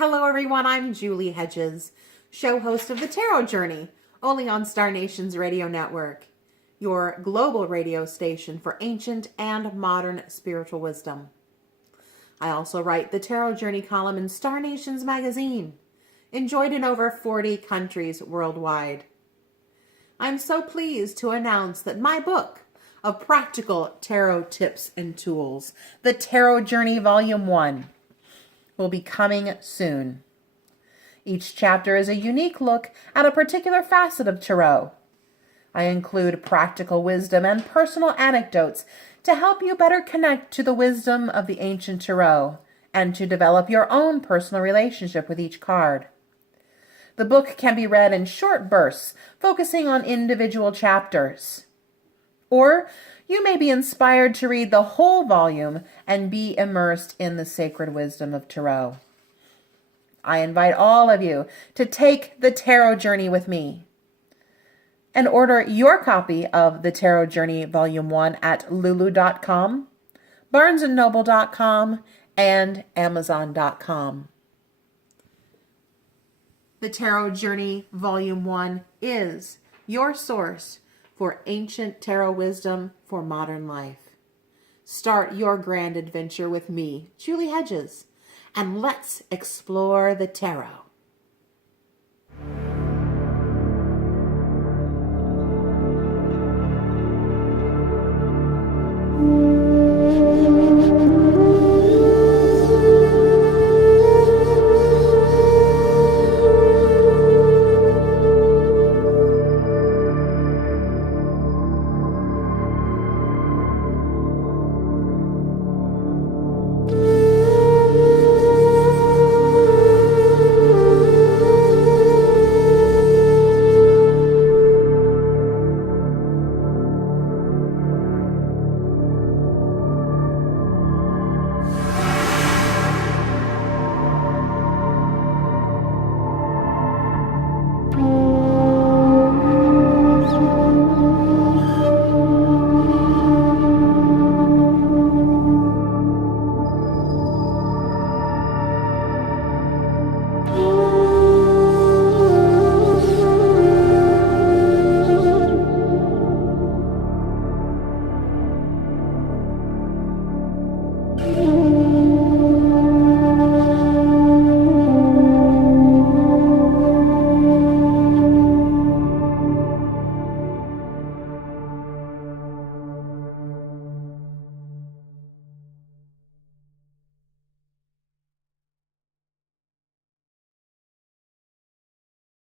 Hello everyone, I'm Julie Hedges, show host of The Tarot Journey, only on Star Nation's radio network, your global radio station for ancient and modern spiritual wisdom. I also write the Tarot Journey column in Star Nation's magazine, enjoyed in over 40 countries worldwide. I'm so pleased to announce that my book of practical tarot tips and tools, The Tarot Journey Volume 1, will be coming soon. Each chapter is a unique look at a particular facet of tarot. I include practical wisdom and personal anecdotes to help you better connect to the wisdom of the ancient tarot and to develop your own personal relationship with each card. The book can be read in short bursts, focusing on individual chapters. Or you may be inspired to read the whole volume and be immersed in the sacred wisdom of tarot. I invite all of you to take the Tarot Journey with me and order your copy of the Tarot Journey Volume 1 at lulu.com, barnesandnoble.com, and amazon.com. The Tarot Journey Volume 1 is your source for ancient tarot wisdom for modern life. Start your grand adventure with me, Julie Hedges, and let's explore the tarot.